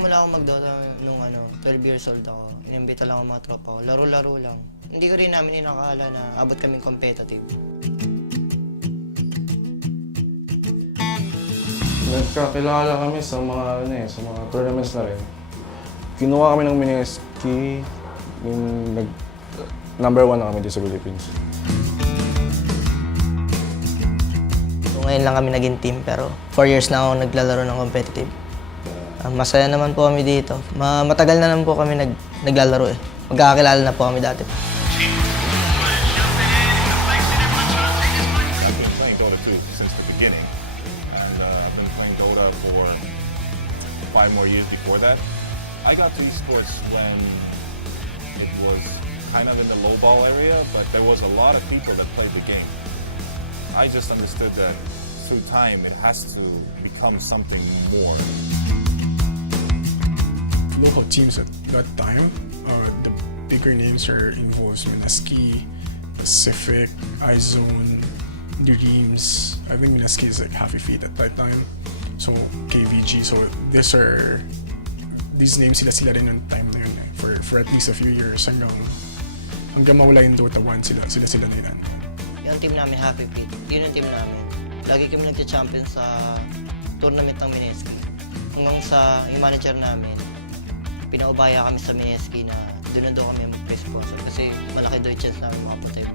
Nagsimula ako mag-Dota nung 12 years old ako. Inimbita lang ako mga tropa ko. Laro-laro lang. Hindi ko rin namin inakala na abot kaming competitive. Nagkakilala kami sa mga sa mga tournaments na rin. Kinuha kami ng mini-ski, number 1 na kami dito sa Philippines. So, ngayon lang kami naging team pero 4 years na ako naglalaro ng competitive. Masaya naman po kami dito. Matagal na naman po kami naglalaro eh. Magkakakilala na po kami dati. I've been playing Dota 2 since the beginning, and I've been playing Dota for 5 more years before that. I got to esports when it was kind of in the low ball area, but there was a lot of people that played the game. I just understood that through time it has to become something more. Local teams at that time, the bigger names are involved. Minaski, Pacific, iZone, Dreams. I think Minaski is like half a feet at that time. So KVG. So these names sila rin ng time na yun for at least a few years hanggang mawala yung Dota 1 sila na yun. Yung team namin, Happy Feet, yun yung team namin. Lagi kami nagka-champion sa tournament ng Mineski. Hanggang sa yung manager namin, pinaubaya kami sa Mineski na doon na kami mag-sponsor kasi malaki doon yung chance namin makapunta yung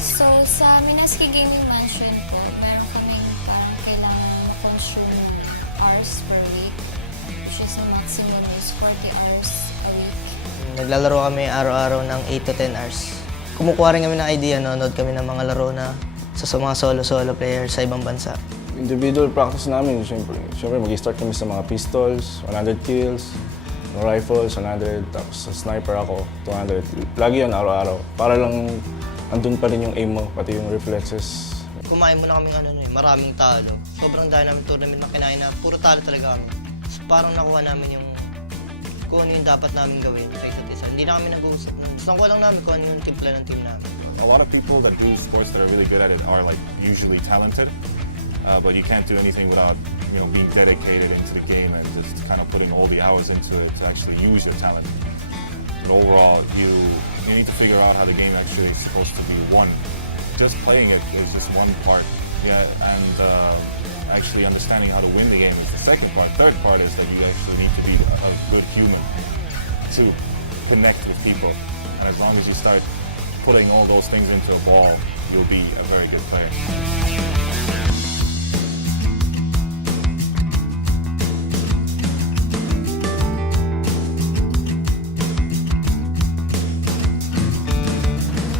So, sa Mineski Gaming Mansion po, meron kaming parang kailangan ma-consume hours per week, which is a maximum is 40 hours a week. Naglalaro kami araw-araw ng 8 to 10 hours. Kumukuha rin kami ng idea, nanonood kami ng mga laro na sa mga solo players sa ibang bansa. Individual practice namin, siyempre mag-start kami sa mga pistols, 100 kills, rifles, 100, tapos sa sniper ako, 200. Lagi yan araw-araw, para lang andun pa rin yung aim mo, pati yung reflexes. Kumain mo na kami maraming talo. Sobrang dahil namin tournament na kinain na puro talo talaga kami. So, parang nakuha namin kung ano yung dapat namin gawin sa isa't isa. Hindi na kami nag-uusap. Gusto ko lang namin kung ano yung timpla ng team namin. A lot of people that do sports that are really good at it are like usually talented, but you can't do anything without being dedicated into the game and just kind of putting all the hours into it to actually use your talent. But overall, you need to figure out how the game actually is supposed to be won. Just playing it is just one part, and actually understanding how to win the game is the second part. Third part is that you actually need to be a good human to connect with people. And as long as you start putting all those things into a ball, you'll be a very good player.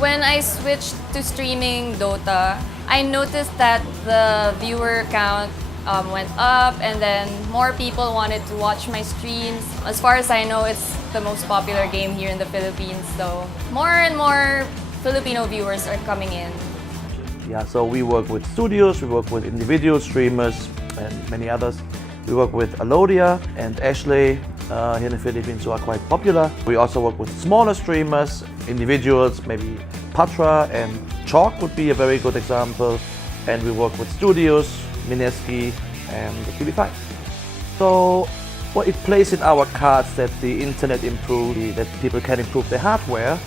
When I switched to streaming Dota, I noticed that the viewer count went up and then more people wanted to watch my streams. As far as I know, it's the most popular game here in the Philippines, so more and more Filipino viewers are coming in. Yeah, so we work with studios, we work with individual streamers and many others. We work with Alodia and Ashley here in the Philippines who are quite popular. We also work with smaller streamers, individuals, maybe Patra and Chalk would be a very good example. And we work with studios, Mineski and TV5. So it plays in our cards that the internet improves, that people can improve their hardware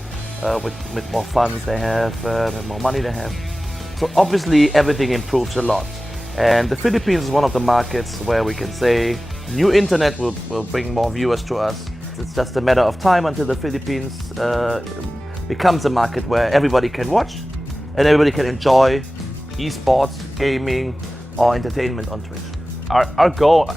with more funds they have, and more money they have. So obviously everything improves a lot. And the Philippines is one of the markets where we can say new internet will bring more viewers to us. It's just a matter of time until the Philippines becomes a market where everybody can watch and everybody can enjoy esports, gaming, or entertainment on Twitch. Our goal,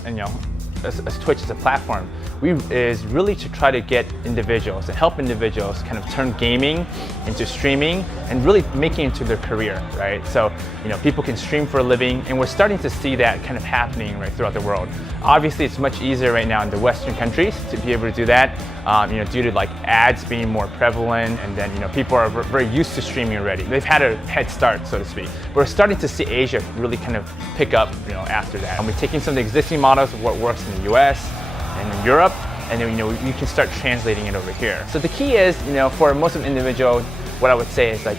as Twitch as a platform, is really to try to get individuals and help individuals kind of turn gaming into streaming and really making it into their career, right? So, people can stream for a living, and we're starting to see that kind of happening right throughout the world. Obviously, it's much easier right now in the Western countries to be able to do that, due to like ads being more prevalent, and then people are very used to streaming already. They've had a head start, so to speak. We're starting to see Asia really kind of pick up, after that. And we're taking some of the existing models of what works in the US and in Europe, and then you can start translating it over here. So the key is, for most of the individual, what I would say is like,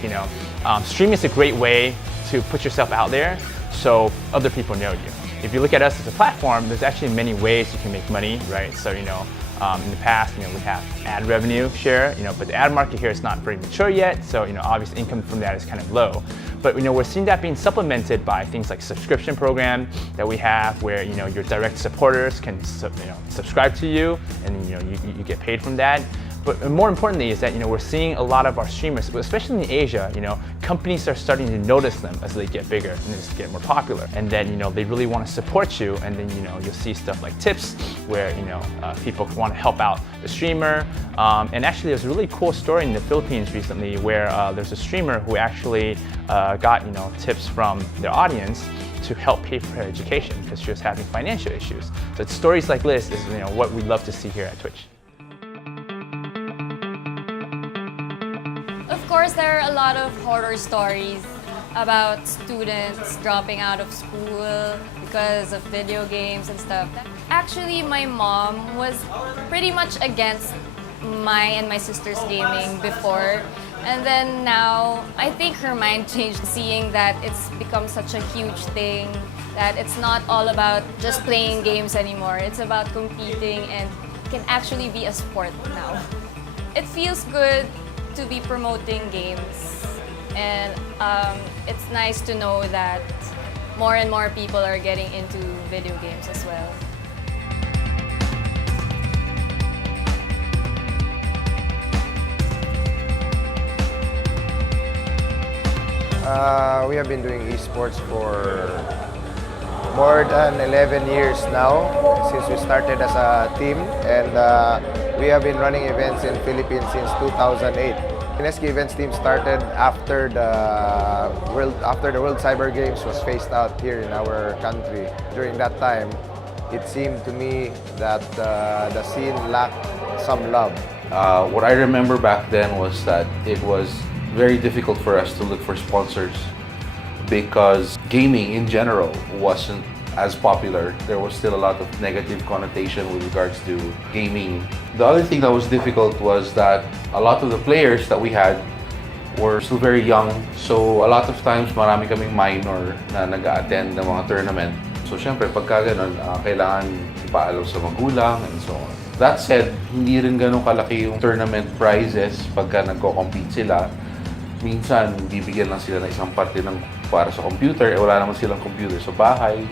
streaming is a great way to put yourself out there so other people know you. If you look at us as a platform, there's actually many ways you can make money, right? So in the past, we have ad revenue share, but the ad market here is not very mature yet, so obviously income from that is kind of low. But we're seeing that being supplemented by things like subscription program that we have, where your direct supporters can subscribe to you, and you get paid from that. But more importantly is that we're seeing a lot of our streamers, especially in Asia, companies are starting to notice them as they get bigger and they just get more popular. And then they really want to support you, and then you'll see stuff like tips where people want to help out the streamer. And actually, there's a really cool story in the Philippines recently where there's a streamer who actually got tips from their audience to help pay for her education because she was having financial issues. So it's stories like this is what we love to see here at Twitch. Of course, there are a lot of horror stories about students dropping out of school because of video games and stuff. Actually, my mom was pretty much against my and my sister's gaming before. And then now, I think her mind changed, seeing that it's become such a huge thing, that it's not all about just playing games anymore. It's about competing, and can actually be a sport now. It feels good to be promoting games, and it's nice to know that more and more people are getting into video games as well. We have been doing esports for more than 11 years now since we started as a team, and we have been running events in Philippines since 2008. Mineski events team started after the World Cyber Games was phased out here in our country. During that time, it seemed to me that the scene lacked some love. What I remember back then was that it was very difficult for us to look for sponsors because gaming in general wasn't as popular. There was still a lot of negative connotation with regards to gaming. The other thing that was difficult was that a lot of the players that we had were still very young. So a lot of times marami kaming minor na nag-attend ng mga tournament. So syempre pagka ganun, kailangan ipaalam sa magulang and so on. That said, hindi rin ganun kalaki yung tournament prizes pagka nagko-compete sila. Minsan, bibigyan lang sila ng isang parte ng para sa computer, wala naman silang computer sa bahay.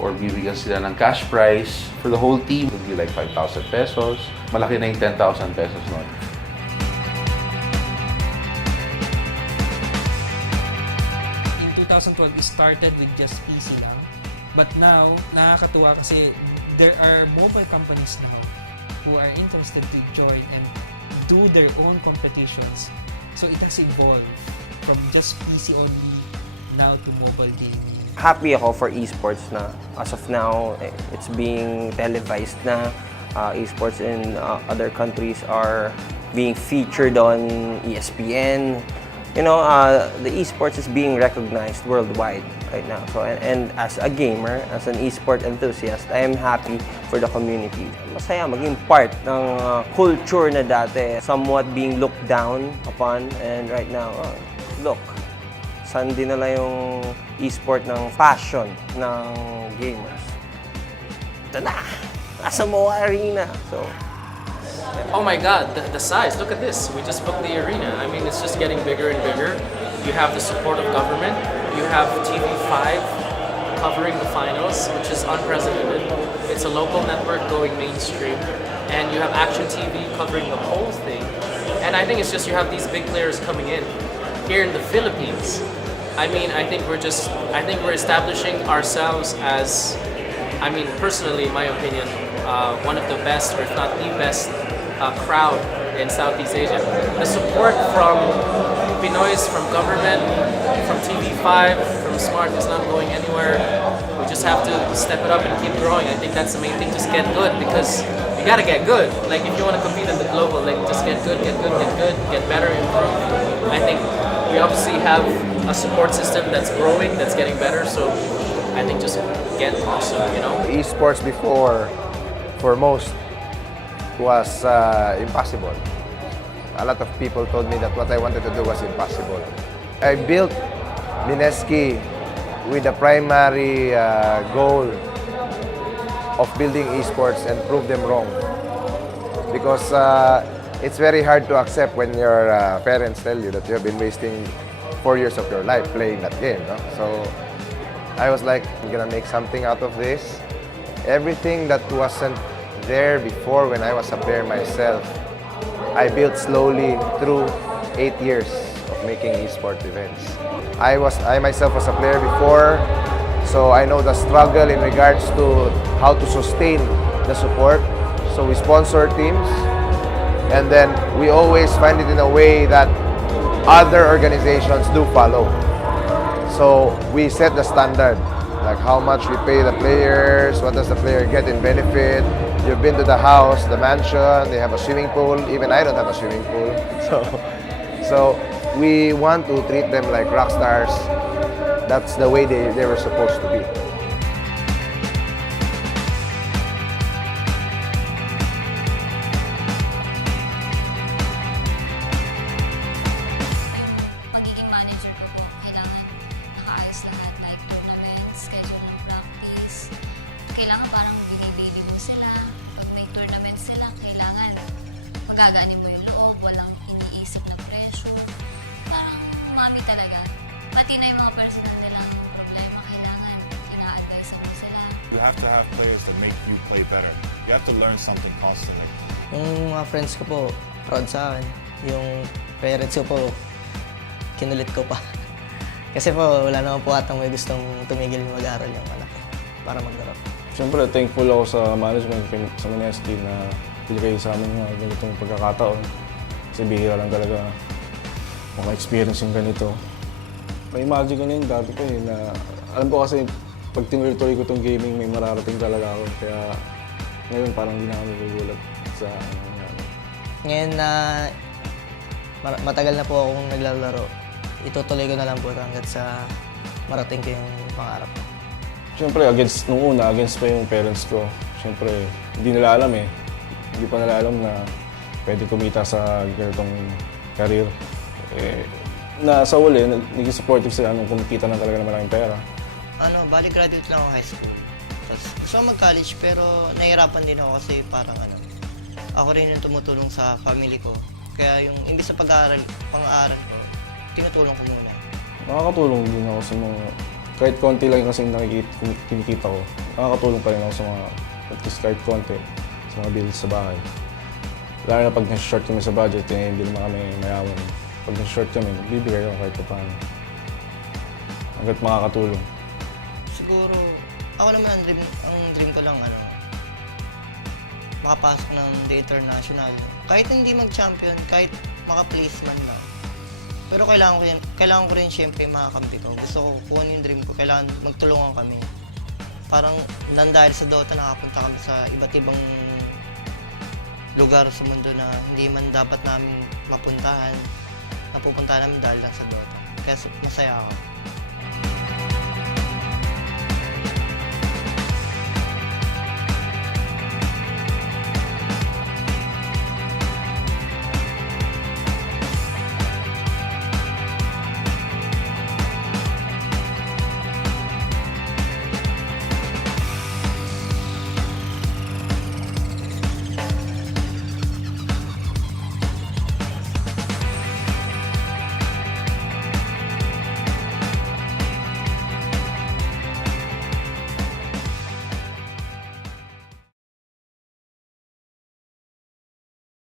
Or bibigyan sila ng cash prize for the whole team. It would be like 5,000 pesos. Malaki na yung 10,000 pesos nun. In 2012, we started with just PC lang. But now, nakakatuwa kasi there are mobile companies now who are interested to join and do their own competitions. So it has evolved from just PC only now to mobile gaming. Happy ako for esports na as of now, it's being televised na. Esports in other countries are being featured on ESPN. The esports is being recognized worldwide right now. So, and as a gamer, as an esport enthusiast, I am happy for the community. Masaya maging part ng culture na dati, somewhat being looked down upon, and right now, look, saan dinala yung esport ng passion ng gamers. Ito na! Nasa MOA Arena. So, oh my god, the size, look at this. We just booked the arena. I mean, it's just getting bigger and bigger. You have the support of government. You have TV5 covering the finals, which is unprecedented. It's a local network going mainstream. And you have Action TV covering the whole thing. And I think it's just you have these big players coming in. Here in the Philippines, I mean, I think we're establishing ourselves as, I mean, personally, in my opinion, one of the best, or if not the best, crowd in Southeast Asia. The support from Pinoys, from government, from TV5, from Smart is not going anywhere. We just have to step it up and keep growing. I think that's the main thing, just get good, because you gotta get good. Like, if you want to compete at the global, like, just get good, get better, improve. I think we obviously have a support system that's growing, that's getting better, so I think just get awesome, Esports before, for most, was impossible. A lot of people told me that what I wanted to do was impossible. I built Mineski with the primary goal of building esports and prove them wrong. Because it's very hard to accept when your parents tell you that you have been wasting 4 years of your life playing that game. No? So I was like, I'm gonna make something out of this. Everything that wasn't there before when I was a player myself, I built slowly through 8 years of making esports events. I myself was a player before, so I know the struggle in regards to how to sustain the support. So we sponsor teams, and then we always find it in a way that other organizations do follow. So we set the standard, like how much we pay the players, what does the player get in benefit. You've been to the house, the mansion, they have a swimming pool. Even I don't have a swimming pool. So we want to treat them like rock stars. That's the way they were supposed to be. Magiging manager ko po, kailangan nakaayos lahat, like tournaments, schedule ng practice. Kailangan parang binibili mo sila. Pag may tournament sila, kailangan magagaanin mo yung loob, walang iniisip na pressure. Parang mami talaga. Pati na yung mga personal nilang problema, kailangan ina-advise mo sila. You have to have players that make you play better. You have to learn something constantly. Yung mga friends ko po, proud sa akin. Yung parents ko po, kinulit ko pa. Kasi po, wala naman po atang may gustong tumigil mag-aaral yung anak para maglaro. Siyempre, thankful ako sa management sa Mineski na binigay sa amin mga ganitong pagkakataon. Kasi bihira lang talaga maka-experience yung ganito. Na-imagine ko na yun dati ko na alam ko kasi pag tinuloy ko itong gaming, may mararating talaga ako. Kaya ngayon parang hindi na kami gugulat sa nangyari. Ngayon na matagal na po akong naglalaro, itutuloy ko na lang po hanggat sa marating ko yung pangarap ko. Siyempre, nung una, against pa yung parents ko. Siyempre, hindi nila alam eh. Hindi pa nila alam na pwede kumita sa ganitong career. Sa uli, naging supportive sila nung kumikita na talaga ng maraming pera. Bali graduate lang ako high school. Tapos gusto ko mag-college pero nahihirapan din ako kasi parang ako rin yung tumutulong sa family ko. Kaya yung imbis sa pang-aaral ko, tinutulong ko muna. Nakakatulong din ako sa mga, kahit konti lang kasi kinikita ko, nakakatulong pa rin ako sa mga, at least kahit konti, sa mga bills sa bahay. Lalo na pag nasa-short kami sa budget, hindi naman kami mayaman. Pag nasa-short kami, bibigay ako kahit paano. Hanggat makakatulong. Siguro, ako naman ang dream ko lang makapasok ng The International. Kahit hindi mag-champion, kahit maka-placement lang. Pero kailangan ko rin siyempre makakampi ko. Gusto ko kung ano yung dream ko, kailangan magtulungan kami. Parang dahil sa Dota nakapunta kami sa iba't ibang lugar sa mundo na hindi man dapat namin mapuntahan. Napupuntahan namin dahil lang sa Dota. Kaya masaya ako.